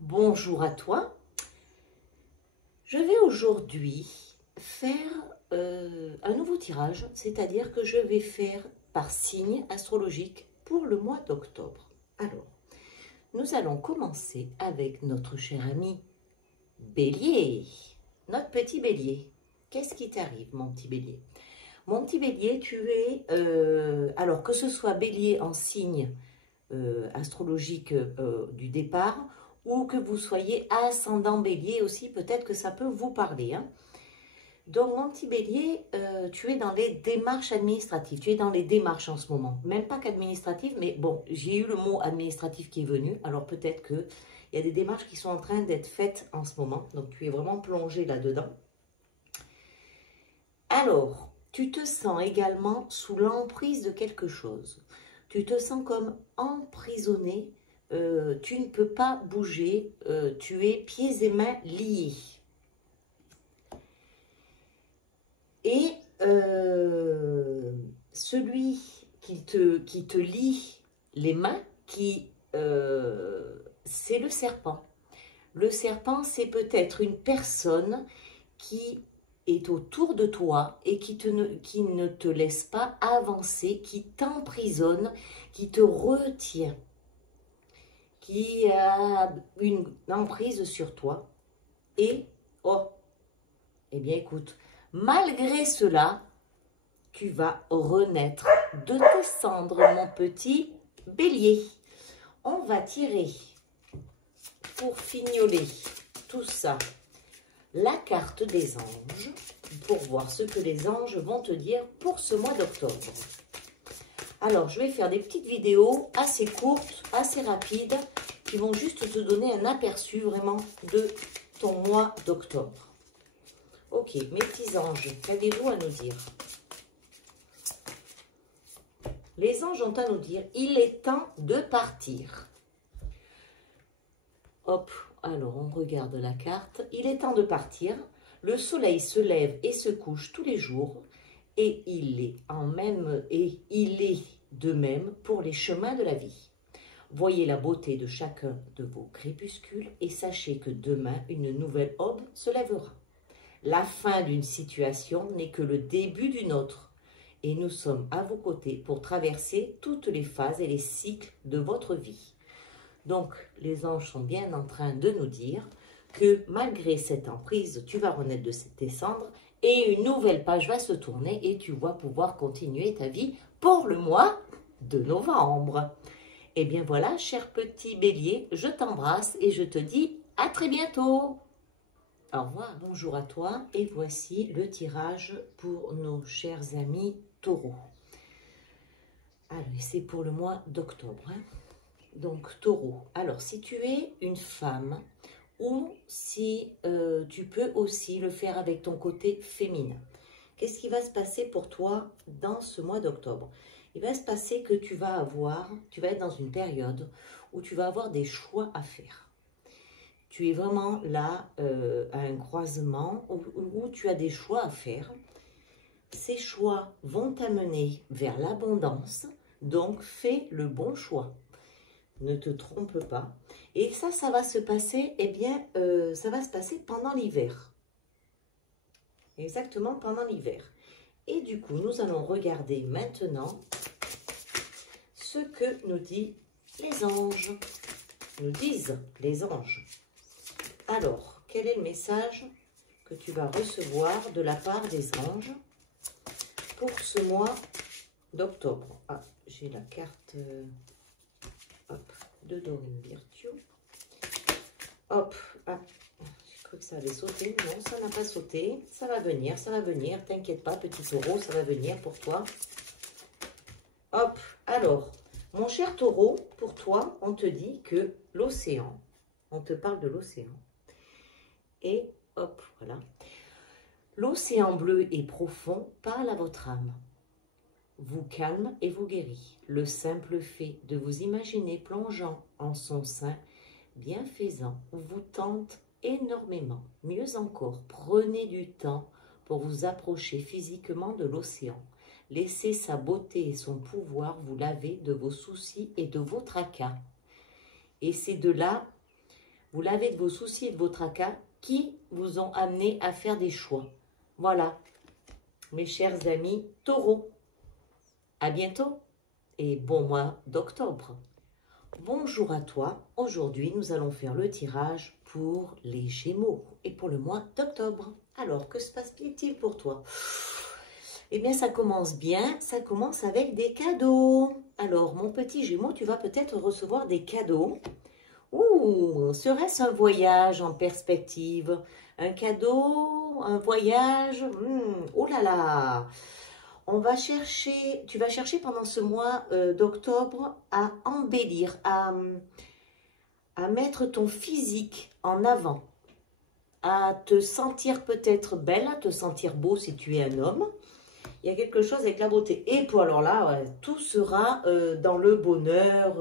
Bonjour à toi. Je vais aujourd'hui faire un nouveau tirage, c'est-à-dire que je vais faire par signe astrologique pour le mois d'octobre. Alors, nous allons commencer avec notre cher ami Bélier, notre petit Bélier. Qu'est-ce qui t'arrive, mon petit Bélier? Mon petit Bélier, tu es, alors que ce soit Bélier en signe astrologique du départ, ou que vous soyez ascendant Bélier aussi, peut-être que ça peut vous parler. Hein. Donc, mon petit Bélier, tu es dans les démarches administratives. Tu es dans les démarches en ce moment. Même pas qu'administratives, mais bon, j'ai eu le mot administratif qui est venu. Alors, peut-être qu'il y a des démarches qui sont en train d'être faites en ce moment. Donc, tu es vraiment plongé là-dedans. Alors, tu te sens également sous l'emprise de quelque chose. Tu te sens comme emprisonné. Tu ne peux pas bouger. Tu es pieds et mains liés. Et celui qui te lie les mains, c'est le serpent. Le serpent, c'est peut-être une personne qui est autour de toi et qui ne te laisse pas avancer, qui t'emprisonne, qui te retient, qui a une emprise sur toi. Et, eh bien écoute, malgré cela, tu vas renaître de tes cendres, mon petit Bélier. On va tirer, pour fignoler tout ça, la carte des anges, pour voir ce que les anges vont te dire pour ce mois d'octobre. Alors, je vais faire des petites vidéos assez courtes, assez rapides, qui vont juste te donner un aperçu vraiment de ton mois d'octobre. Ok, mes petits anges, qu'avez-vous à nous dire? Les anges ont à nous dire, il est temps de partir. Hop, alors on regarde la carte. Il est temps de partir. Le soleil se lève et se couche tous les jours. Et il est de même pour les chemins de la vie. Voyez la beauté de chacun de vos crépuscules et sachez que demain, une nouvelle aube se lèvera. La fin d'une situation n'est que le début d'une autre. Et nous sommes à vos côtés pour traverser toutes les phases et les cycles de votre vie. Donc, les anges sont bien en train de nous dire que malgré cette emprise, tu vas renaître de tes cendres et une nouvelle page va se tourner et tu vas pouvoir continuer ta vie pour le mois de novembre. Et bien voilà, cher petit Bélier, je t'embrasse et je te dis à très bientôt. Au revoir, bonjour à toi et voici le tirage pour nos chers amis taureaux. Alors, c'est pour le mois d'octobre. Hein. Donc, taureau. Alors, si tu es une femme ou si tu peux aussi le faire avec ton côté féminin, qu'est-ce qui va se passer pour toi dans ce mois d'octobre? Il va se passer que tu vas être dans une période où tu vas avoir des choix à faire. Tu es vraiment là à un croisement où tu as des choix à faire. Ces choix vont t'amener vers l'abondance, donc fais le bon choix. Ne te trompe pas. Et ça va se passer, ça va se passer pendant l'hiver. Exactement pendant l'hiver. Et du coup, nous allons regarder maintenant ce que nous disent les anges. Nous disent les anges. Alors, quel est le message que tu vas recevoir de la part des anges pour ce mois d'octobre? Ah, j'ai la carte de Dorine Virtue. Hop, ah, j'ai cru que ça allait sauter. Non, ça n'a pas sauté. Ça va venir, T'inquiète pas, petit taureau, ça va venir pour toi. Hop, alors, mon cher taureau, pour toi, on te dit que l'océan, on te parle de l'océan. Et hop, voilà. L'océan bleu et profond parle à votre âme. Vous calme et vous guérit. Le simple fait de vous imaginer plongeant en son sein bienfaisant vous tente énormément. Mieux encore, prenez du temps pour vous approcher physiquement de l'océan. Laissez sa beauté et son pouvoir vous laver de vos soucis et de vos tracas. Et c'est de là vous lavez de vos soucis et de vos tracas qui vous ont amené à faire des choix. Voilà, mes chers amis taureaux. À bientôt et bon mois d'octobre. Bonjour à toi. Aujourd'hui, nous allons faire le tirage pour les Gémeaux et pour le mois d'octobre. Alors, que se passe-t-il pour toi? Eh bien, ça commence bien. Ça commence avec des cadeaux. Alors, mon petit Gémeaux, tu vas peut-être recevoir des cadeaux. Ouh, serait-ce un voyage en perspective? Un cadeau, un voyage? Oh là là! Tu vas chercher pendant ce mois d'octobre à embellir, à mettre ton physique en avant, à te sentir peut-être belle, à te sentir beau si tu es un homme. Il y a quelque chose avec la beauté. Et puis alors là, tout sera dans le bonheur,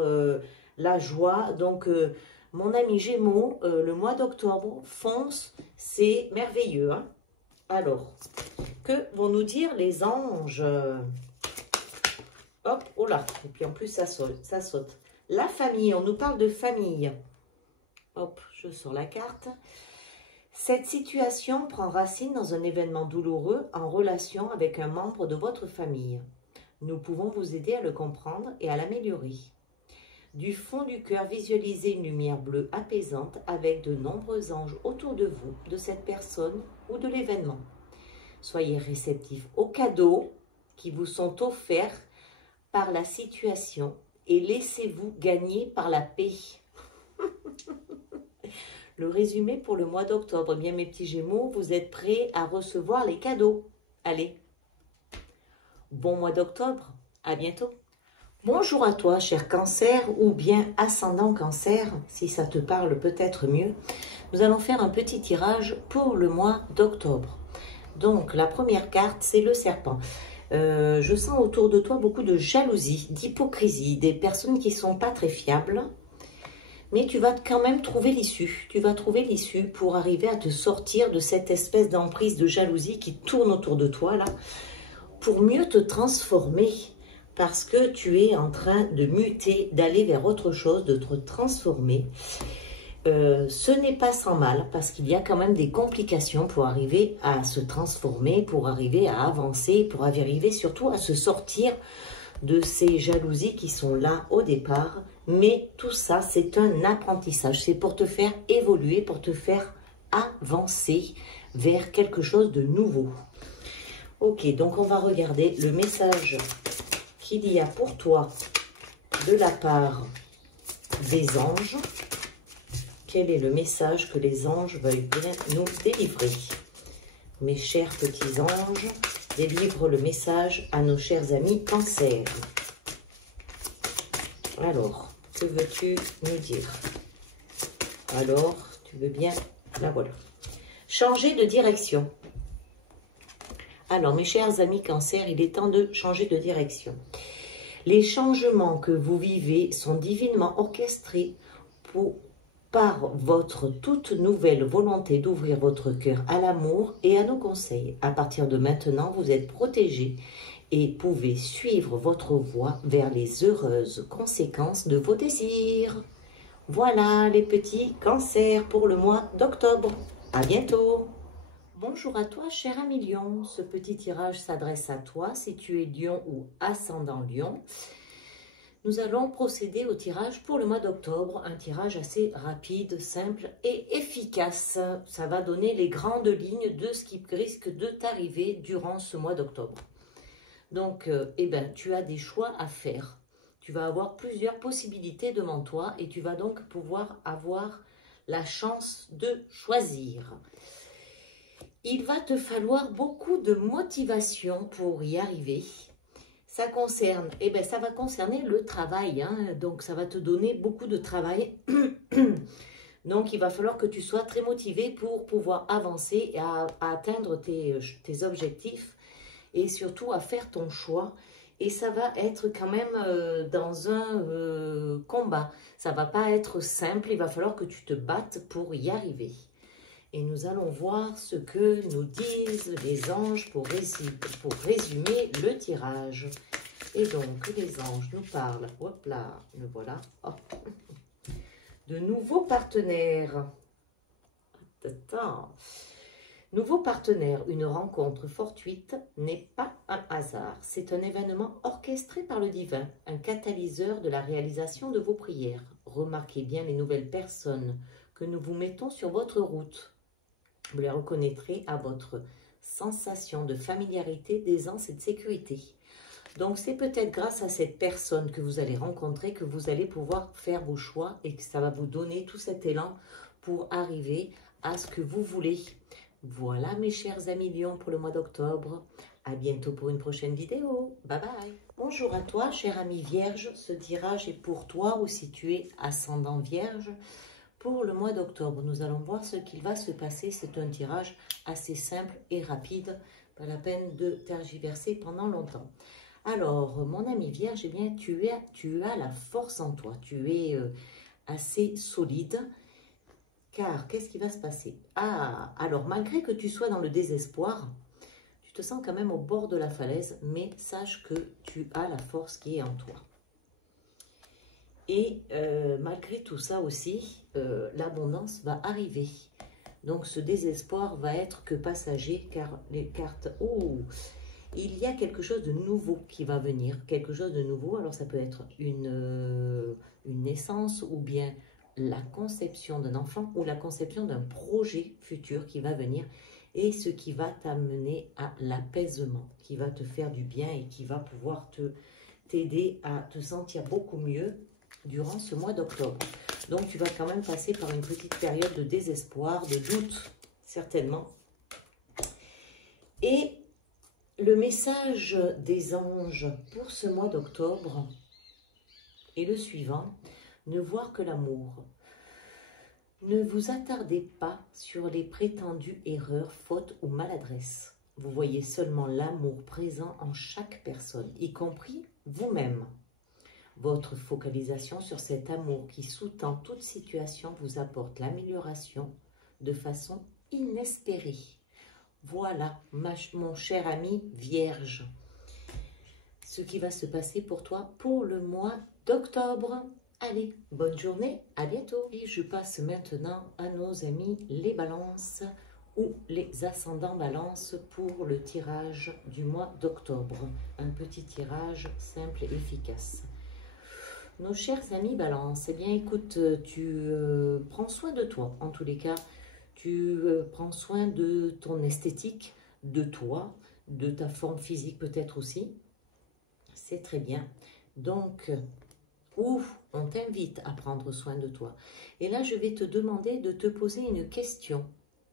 la joie. Donc, mon ami Gémeaux, le mois d'octobre, fonce, c'est merveilleux. Hein? Alors, que vont nous dire les anges? Hop, oh là, et puis en plus ça saute. La famille, on nous parle de famille. Hop, je sors la carte. Cette situation prend racine dans un événement douloureux en relation avec un membre de votre famille. Nous pouvons vous aider à le comprendre et à l'améliorer. Du fond du cœur, visualisez une lumière bleue apaisante avec de nombreux anges autour de vous, de cette personne ou de l'événement. Soyez réceptifs aux cadeaux qui vous sont offerts par la situation et laissez-vous gagner par la paix. Le résumé pour le mois d'octobre. Bien, mes petits Gémeaux, vous êtes prêts à recevoir les cadeaux. Allez, bon mois d'octobre, à bientôt. Bonjour à toi, cher Cancer ou bien ascendant Cancer, si ça te parle peut-être mieux. Nous allons faire un petit tirage pour le mois d'octobre. Donc, la première carte, c'est le serpent. Je sens autour de toi beaucoup de jalousie, d'hypocrisie, des personnes qui ne sont pas très fiables. Mais tu vas quand même trouver l'issue. Tu vas trouver l'issue pour arriver à te sortir de cette espèce d'emprise de jalousie qui tourne autour de toi, là, pour mieux te transformer. Parce que tu es en train de muter, d'aller vers autre chose, de te transformer. Ce n'est pas sans mal, parce qu'il y a quand même des complications pour arriver à se transformer, pour arriver à avancer, pour arriver surtout à se sortir de ces jalousies qui sont là au départ. Mais tout ça, c'est un apprentissage. C'est pour te faire évoluer, pour te faire avancer vers quelque chose de nouveau. Ok, donc on va regarder le message qu'il y a pour toi de la part des anges. Quel est le message que les anges veulent bien nous délivrer? Mes chers petits anges, délivre le message à nos chers amis Cancer. Alors, que veux-tu nous dire? Alors, tu veux bien? La voilà. Changer de direction. Alors, mes chers amis Cancer, il est temps de changer de direction. Les changements que vous vivez sont divinement orchestrés par votre toute nouvelle volonté d'ouvrir votre cœur à l'amour et à nos conseils. À partir de maintenant, vous êtes protégés et pouvez suivre votre voie vers les heureuses conséquences de vos désirs. Voilà les petits cancers pour le mois d'octobre. À bientôt. Bonjour à toi, cher ami Lion. Ce petit tirage s'adresse à toi si tu es Lion ou ascendant Lion. Nous allons procéder au tirage pour le mois d'octobre, un tirage assez rapide, simple et efficace. Ça va donner les grandes lignes de ce qui risque de t'arriver durant ce mois d'octobre. Donc, tu as des choix à faire. Tu vas avoir plusieurs possibilités devant toi et tu vas donc pouvoir avoir la chance de choisir. Il va te falloir beaucoup de motivation pour y arriver. Ça concerne, ça va concerner le travail, hein, donc ça va te donner beaucoup de travail. Donc il va falloir que tu sois très motivé pour pouvoir avancer et à atteindre tes objectifs et surtout à faire ton choix. Et ça va être quand même dans un combat. Ça va pas être simple, il va falloir que tu te battes pour y arriver. Et nous allons voir ce que nous disent les anges pour résumer le tirage. Et donc, les anges nous parlent, hop là, le voilà, hop, de nouveaux partenaires. Attends. Nouveau partenaire, une rencontre fortuite n'est pas un hasard. C'est un événement orchestré par le divin, un catalyseur de la réalisation de vos prières. Remarquez bien les nouvelles personnes que nous vous mettons sur votre route. Vous les reconnaîtrez à votre sensation de familiarité, d'aisance et de sécurité. Donc, c'est peut-être grâce à cette personne que vous allez rencontrer que vous allez pouvoir faire vos choix et que ça va vous donner tout cet élan pour arriver à ce que vous voulez. Voilà mes chers amis Lion pour le mois d'octobre. À bientôt pour une prochaine vidéo. Bye bye. Bonjour à toi, cher ami Vierge. Ce tirage est pour toi ou si tu es ascendant Vierge. Pour le mois d'octobre, nous allons voir ce qu'il va se passer. C'est un tirage assez simple et rapide. Pas la peine de tergiverser pendant longtemps. Alors, mon ami Vierge, eh bien, tu as la force en toi. Tu es assez solide. Car, qu'est-ce qui va se passer? Ah, alors, malgré que tu sois dans le désespoir, tu te sens quand même au bord de la falaise, mais sache que tu as la force qui est en toi. Et malgré tout ça aussi, l'abondance va arriver. Donc, ce désespoir va être que passager, car les cartes... Oh, il y a quelque chose de nouveau qui va venir, quelque chose de nouveau. Alors, ça peut être une naissance ou bien la conception d'un enfant ou la conception d'un projet futur qui va venir et ce qui va t'amener à l'apaisement, qui va te faire du bien et qui va pouvoir t'aider à te sentir beaucoup mieux durant ce mois d'octobre. Donc, tu vas quand même passer par une petite période de désespoir, de doute, certainement. Et le message des anges pour ce mois d'octobre est le suivant. Ne voir que l'amour. Ne vous attardez pas sur les prétendues erreurs, fautes ou maladresses. Vous voyez seulement l'amour présent en chaque personne, y compris vous-même. Votre focalisation sur cet amour qui sous-tend toute situation vous apporte l'amélioration de façon inespérée. Voilà, mon cher ami Vierge, ce qui va se passer pour toi pour le mois d'octobre. Allez, bonne journée, à bientôt. Et je passe maintenant à nos amis les balances ou les ascendants balance pour le tirage du mois d'octobre. Un petit tirage simple et efficace. Nos chers amis balance, eh bien écoute, tu prends soin de toi. En tous les cas, tu prends soin de ton esthétique, de toi, de ta forme physique peut-être aussi. C'est très bien. Donc, on t'invite à prendre soin de toi. Et là, je vais te demander de te poser une question.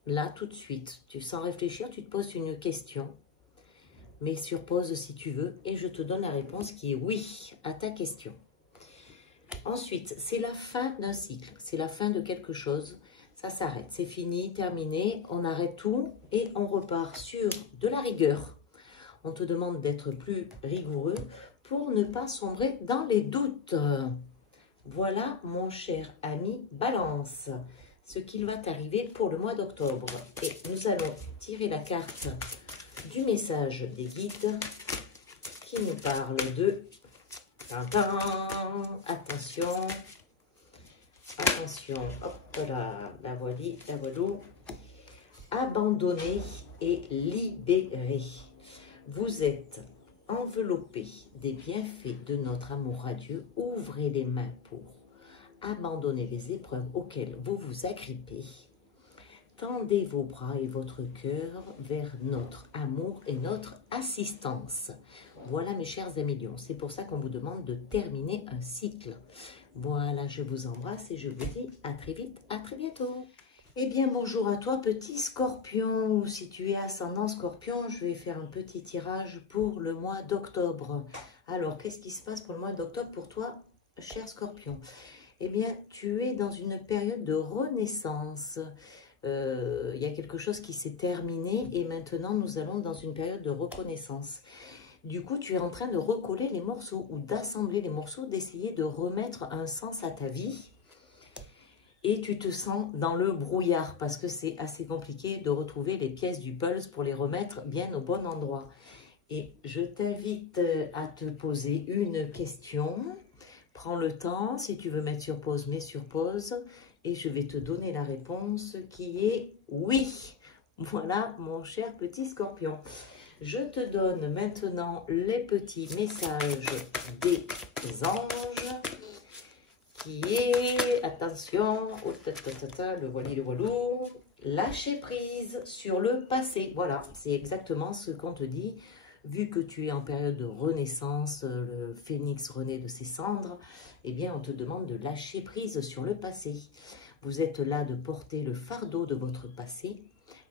Là, tout de suite. Sans réfléchir, tu te poses une question. Mais sur pause si tu veux. Et je te donne la réponse qui est oui à ta question. Ensuite, c'est la fin d'un cycle. C'est la fin de quelque chose. Ça s'arrête. C'est fini, terminé. On arrête tout et on repart sur de la rigueur. On te demande d'être plus rigoureux pour ne pas sombrer dans les doutes. Voilà, mon cher ami Balance, ce qu'il va t'arriver pour le mois d'octobre. Et nous allons tirer la carte du message des guides qui nous parle de... Attention, attention, hop là, la voici, la voilou. Abandonner et libérer. Vous êtes enveloppé des bienfaits de notre amour radieux. Ouvrez les mains pour abandonner les épreuves auxquelles vous vous agrippez. Tendez vos bras et votre cœur vers notre amour et notre assistance. Voilà mes chers amis lions, c'est pour ça qu'on vous demande de terminer un cycle. Voilà, je vous embrasse et je vous dis à très vite, à très bientôt. Eh bien, bonjour à toi, petit scorpion, ou si tu es ascendant scorpion, je vais faire un petit tirage pour le mois d'octobre. Alors, qu'est-ce qui se passe pour le mois d'octobre pour toi, cher scorpion? Eh bien, tu es dans une période de renaissance. Il y a quelque chose qui s'est terminé et maintenant, nous allons dans une période de reconnaissance. Du coup, tu es en train de recoller les morceaux ou d'assembler les morceaux, d'essayer de remettre un sens à ta vie. Et tu te sens dans le brouillard parce que c'est assez compliqué de retrouver les pièces du puzzle pour les remettre bien au bon endroit. Et je t'invite à te poser une question Prends le temps, si tu veux mettre sur pause, mets sur pause. Et je vais te donner la réponse qui est oui. Voilà, mon cher petit scorpion. Je te donne maintenant les petits messages des anges. Qui est, attention, oh, le voilis, le voilou, lâcher prise sur le passé. Voilà, c'est exactement ce qu'on te dit. Vu que tu es en période de renaissance, le phénix renaît de ses cendres, eh bien, on te demande de lâcher prise sur le passé. Vous êtes là de porter le fardeau de votre passé.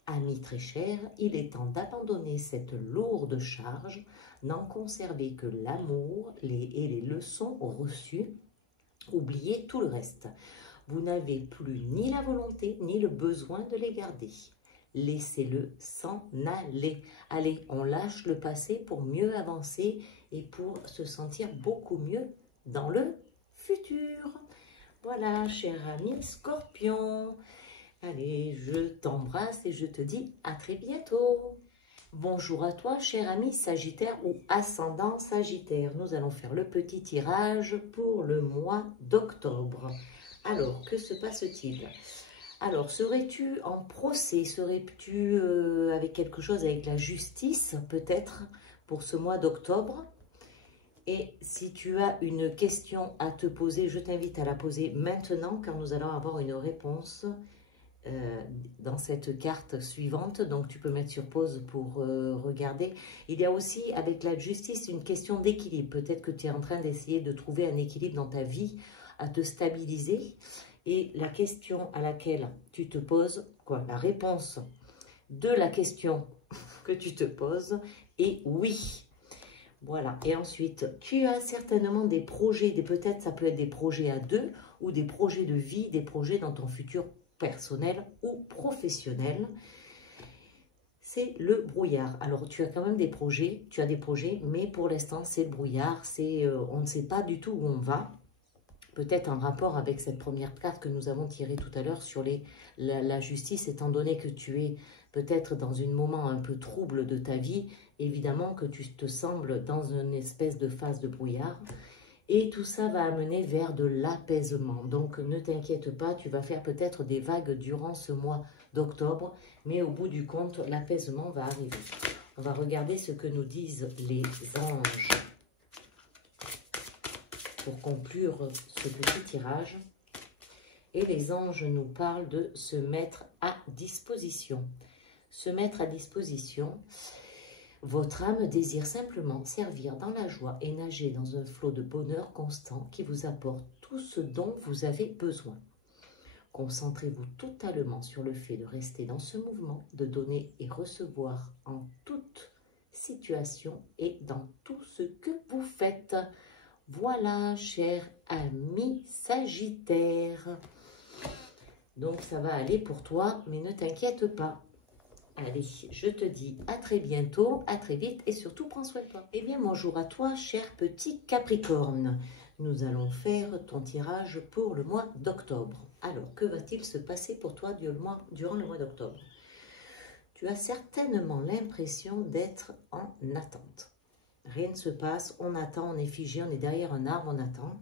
Ami très cher, il est temps d'abandonner cette lourde charge, n'en conserver que l'amour et les leçons reçues. Oubliez tout le reste. Vous n'avez plus ni la volonté ni le besoin de les garder. Laissez-le s'en aller. Allez, on lâche le passé pour mieux avancer et pour se sentir beaucoup mieux dans le futur. Voilà, cher ami Scorpion. Allez, je t'embrasse et je te dis à très bientôt. Bonjour à toi, cher ami Sagittaire ou ascendant Sagittaire. Nous allons faire le petit tirage pour le mois d'octobre. Alors, que se passe-t-il? Alors, serais-tu en procès? Serais-tu avec quelque chose avec la justice, peut-être, pour ce mois d'octobre? Et si tu as une question à te poser, je t'invite à la poser maintenant, car nous allons avoir une réponse dans cette carte suivante. Donc, tu peux mettre sur pause pour regarder. Il y a aussi, avec la justice, une question d'équilibre. Peut-être que tu es en train d'essayer de trouver un équilibre dans ta vie, à te stabiliser. Et la question à laquelle tu te poses, la réponse de la question que tu te poses est oui. Voilà. Et ensuite, tu as certainement des projets, peut-être ça peut être des projets à deux ou des projets de vie, des projets dans ton futur personnel ou professionnel. C'est le brouillard. Alors, tu as quand même des projets, mais pour l'instant, c'est le brouillard. On ne sait pas du tout où on va. Peut-être en rapport avec cette première carte que nous avons tirée tout à l'heure sur la justice, étant donné que tu es peut-être dans un moment un peu trouble de ta vie, évidemment que tu te sembles dans une espèce de phase de brouillard. Et tout ça va amener vers de l'apaisement. Donc, ne t'inquiète pas, tu vas faire peut-être des vagues durant ce mois d'octobre, mais au bout du compte, l'apaisement va arriver. On va regarder ce que nous disent les anges pour conclure ce petit tirage. Et les anges nous parlent de se mettre à disposition. Se mettre à disposition. Votre âme désire simplement servir dans la joie et nager dans un flot de bonheur constant qui vous apporte tout ce dont vous avez besoin. Concentrez-vous totalement sur le fait de rester dans ce mouvement, de donner et recevoir en toute situation et dans tout ce que vous faites. Voilà, cher ami Sagittaire. Donc, ça va aller pour toi, mais ne t'inquiète pas. Allez, je te dis à très bientôt, à très vite et surtout prends soin de toi. Eh bien, bonjour à toi, cher petit Capricorne. Nous allons faire ton tirage pour le mois d'octobre. Alors, que va-t-il se passer pour toi durant le mois d'octobre? Tu as certainement l'impression d'être en attente. Rien ne se passe, on attend, on est figé, on est derrière un arbre, on attend.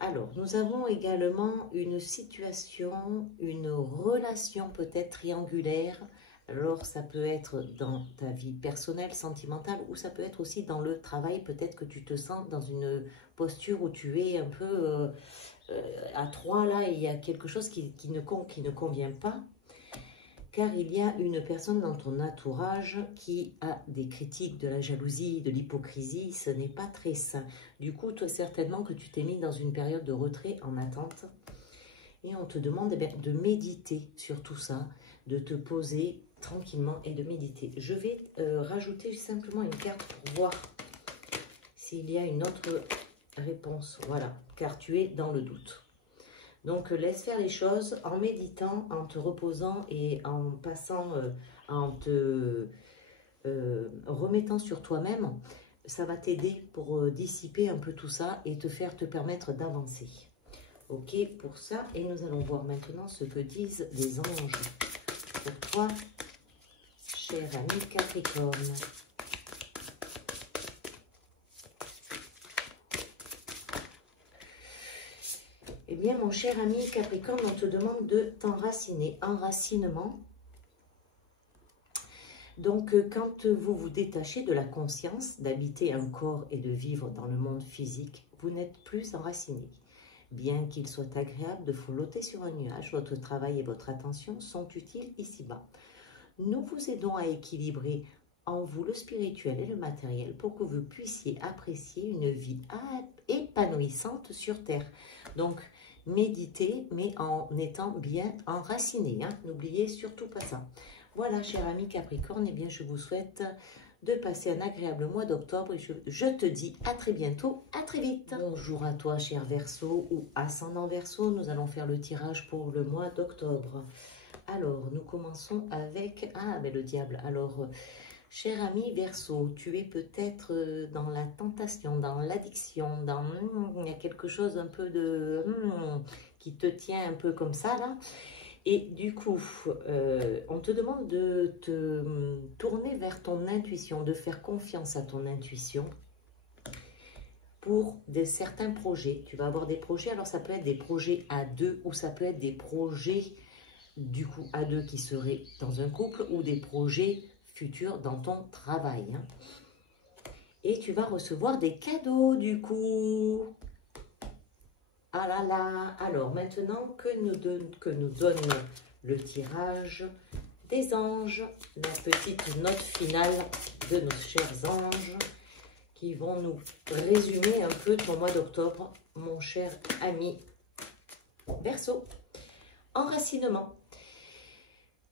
Alors, nous avons également une situation, une relation peut-être triangulaire. Alors, ça peut être dans ta vie personnelle, sentimentale, ou ça peut être aussi dans le travail. Peut-être que tu te sens dans une posture où tu es un peu à trois, là, et il y a quelque chose qui ne convient pas. Car il y a une personne dans ton entourage qui a des critiques, de la jalousie, de l'hypocrisie. Ce n'est pas très sain. Du coup, toi, certainement que tu t'es mis dans une période de retrait en attente. Et on te demande de méditer sur tout ça, de te poser tranquillement et de méditer. Je vais rajouter simplement une carte pour voir s'il y a une autre réponse. Voilà, car tu es dans le doute. Donc, laisse faire les choses en méditant, en te reposant et en passant, en te remettant sur toi-même. Ça va t'aider pour dissiper un peu tout ça et te permettre d'avancer. Ok, pour ça. Et nous allons voir maintenant ce que disent les anges pour toi, cher ami Capricorne. Eh bien, mon cher ami Capricorne, on te demande de t'enraciner. Enracinement. Donc, quand vous vous détachez de la conscience d'habiter un corps et de vivre dans le monde physique, vous n'êtes plus enraciné. Bien qu'il soit agréable de flotter sur un nuage, votre travail et votre attention sont utiles ici-bas. Nous vous aidons à équilibrer en vous le spirituel et le matériel pour que vous puissiez apprécier une vie épanouissante sur Terre. Donc, méditez, mais en étant bien enraciné. Hein. N'oubliez surtout pas ça. Voilà, cher ami Capricorne, eh bien, je vous souhaite de passer un agréable mois d'octobre et je te dis à très bientôt, à très vite. Bonjour à toi, cher Verseau ou ascendant Verseau. Nous allons faire le tirage pour le mois d'octobre. Alors, nous commençons avec... Ah, ben le diable. Alors, cher ami Verseau, tu es peut-être dans la tentation, dans l'addiction, dans... il y a quelque chose un peu de... qui te tient un peu comme ça, là. Et du coup, on te demande de te tourner vers ton intuition, de faire confiance à ton intuition pour certains projets. Tu vas avoir des projets, alors ça peut être des projets à deux ou ça peut être des projets du coup à deux qui seraient dans un couple ou des projets futurs dans ton travail. Hein. Et tu vas recevoir des cadeaux du coup. Ah là là, alors maintenant que nous donne le tirage des anges, la petite note finale de nos chers anges qui vont nous résumer un peu ton mois d'octobre, mon cher ami Verseau. Enracinement.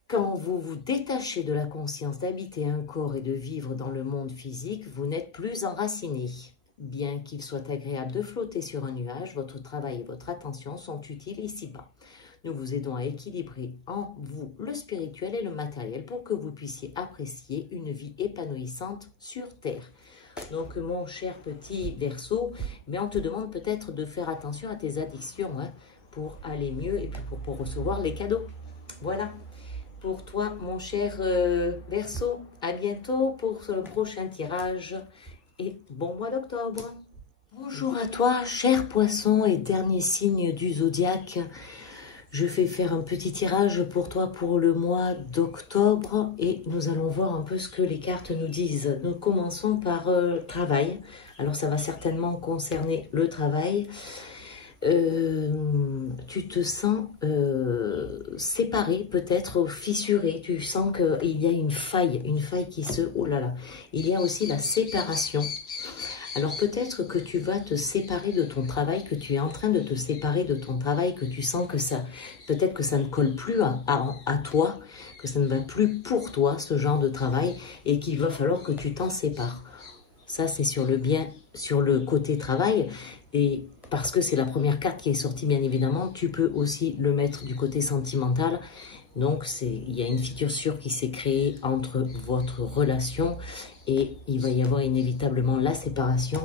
Quand vous vous détachez de la conscience d'habiter un corps et de vivre dans le monde physique, vous n'êtes plus enraciné. Bien qu'il soit agréable de flotter sur un nuage, votre travail et votre attention sont utiles ici-bas. Nous vous aidons à équilibrer en vous le spirituel et le matériel pour que vous puissiez apprécier une vie épanouissante sur Terre. Donc, mon cher petit Verseau, mais on te demande peut-être de faire attention à tes addictions hein, pour aller mieux et puis pour recevoir les cadeaux. Voilà. Pour toi, mon cher Verseau, à bientôt pour le prochain tirage. Et bon mois d'octobre. Bonjour à toi, cher poisson et dernier signe du zodiaque. Je vais faire un petit tirage pour toi pour le mois d'octobre et nous allons voir un peu ce que les cartes nous disent. Nous commençons par travail. Alors ça va certainement concerner le travail. Tu te sens séparé, peut-être fissuré, tu sens qu'il y a une faille qui se... Oh là là, il y a aussi la séparation. Alors peut-être que tu vas te séparer de ton travail, que tu es en train de te séparer de ton travail, que tu sens que ça, peut-être que ça ne colle plus à toi, que ça ne va plus pour toi ce genre de travail et qu'il va falloir que tu t'en sépares. Ça c'est sur le bien, sur le côté travail et parce que c'est la première carte qui est sortie, bien évidemment, tu peux aussi le mettre du côté sentimental. Donc, il y a une fissure qui s'est créée entre votre relation et il va y avoir inévitablement la séparation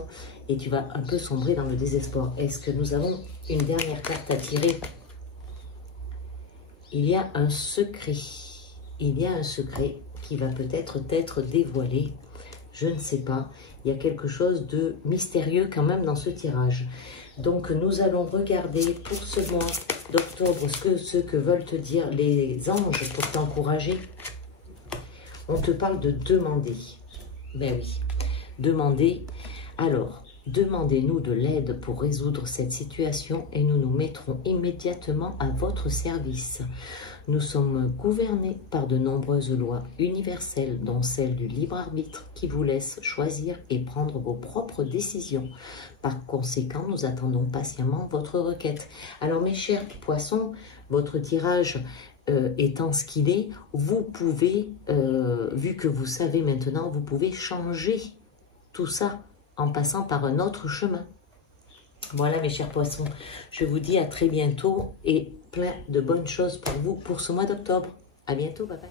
et tu vas un peu sombrer dans le désespoir. Est-ce que nous avons une dernière carte à tirer? Il y a un secret. Il y a un secret qui va peut-être être dévoilé. Je ne sais pas. Il y a quelque chose de mystérieux quand même dans ce tirage. Donc, nous allons regarder pour ce mois d'octobre ce que veulent te dire les anges pour t'encourager. On te parle de demander. Ben oui, demander. Alors, demandez-nous de l'aide pour résoudre cette situation et nous nous mettrons immédiatement à votre service. Nous sommes gouvernés par de nombreuses lois universelles, dont celle du libre arbitre qui vous laisse choisir et prendre vos propres décisions. Par conséquent, nous attendons patiemment votre requête. Alors, mes chers poissons, votre tirage étant ce qu'il est, vous pouvez, vu que vous savez maintenant, vous pouvez changer tout ça en passant par un autre chemin. Voilà mes chers poissons, je vous dis à très bientôt et plein de bonnes choses pour vous pour ce mois d'octobre. À bientôt, bye bye.